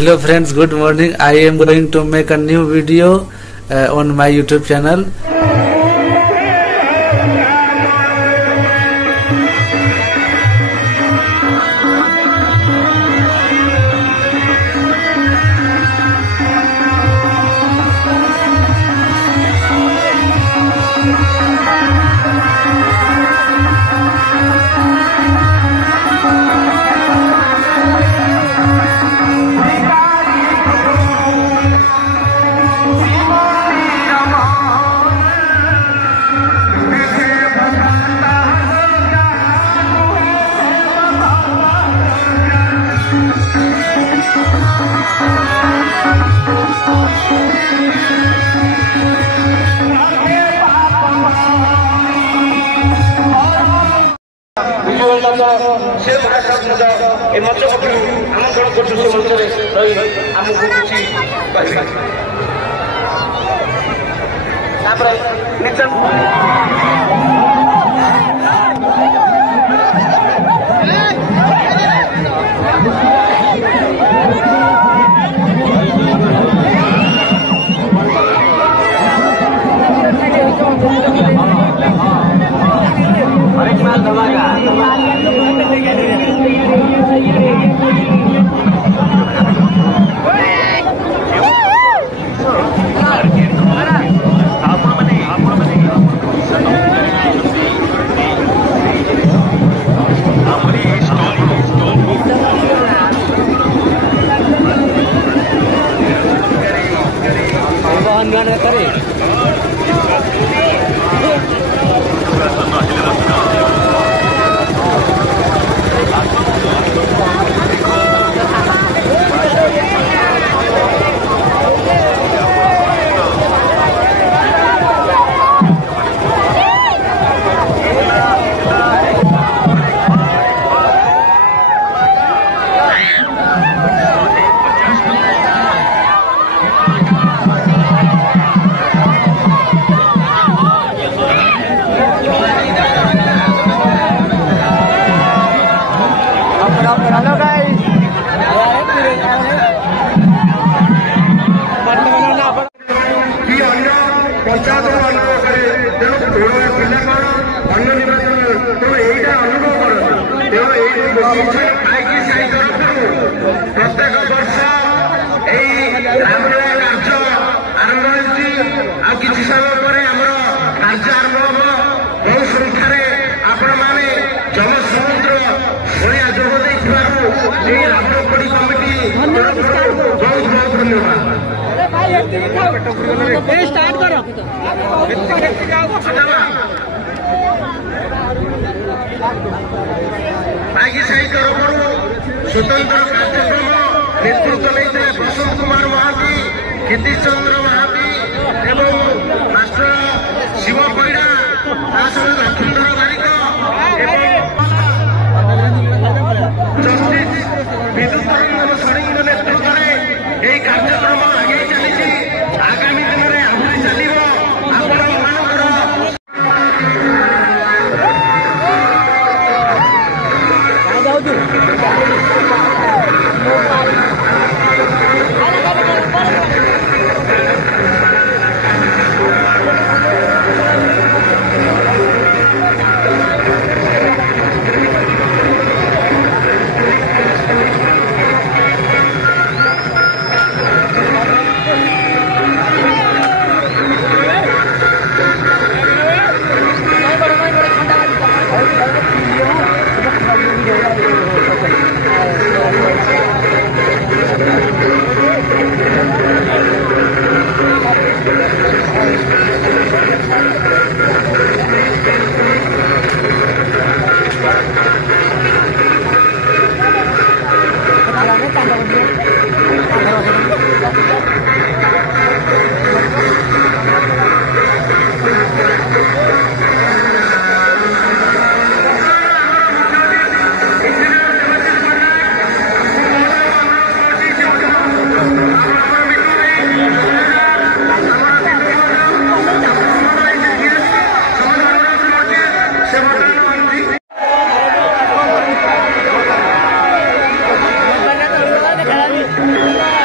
Hello friends, good morning. I am going to make a new video on my YouTube channel. से बड़ा शब्द ए मंच पक्षर आमंत्रण कर से मंच रही आमको किसी प्रत्येक वर्ष किसी समय पर कार्य आरंभ हम बहु संख्यार आपण मैंने जनसमुद्र भाया जोग दे रामपड़ी कमिटी बहुत बहुत धन्यवाद। बागी साई तरफ स्वतंत्र कार्यक्रम नेतृत्व नहीं बसंत कुमार महांती, कीर्ति चंद्र महांती एवं राष्ट्र शिव परिड़ा लक्ष्मणधर बारिक जस्टिस विद्युत रंजन षडंग नेतृत्व में यह कार्यक्रम आगे चली आगामी दिन में आगे चलो Gracias.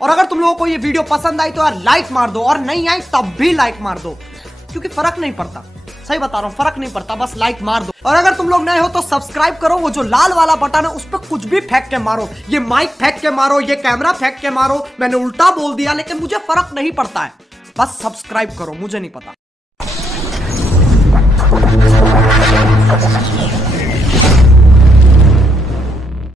और अगर तुम लोगों को ये वीडियो पसंद आई तो यार लाइक मार दो, और नहीं आई तब भी लाइक मार दो, क्योंकि फर्क नहीं पड़ता। सही बता रहा हूँ, फर्क नहीं पड़ता, बस लाइक मार दो। और अगर तुम लोग नए हो तो सब्सक्राइब करो, वो जो लाल वाला बटन है उस पर कुछ भी फेंक के मारो, ये माइक फेंक के मारो, ये कैमरा फेंक के मारो, मैंने उल्टा बोल दिया लेकिन मुझे फर्क नहीं पड़ता है, बस सब्सक्राइब करो, मुझे नहीं पता।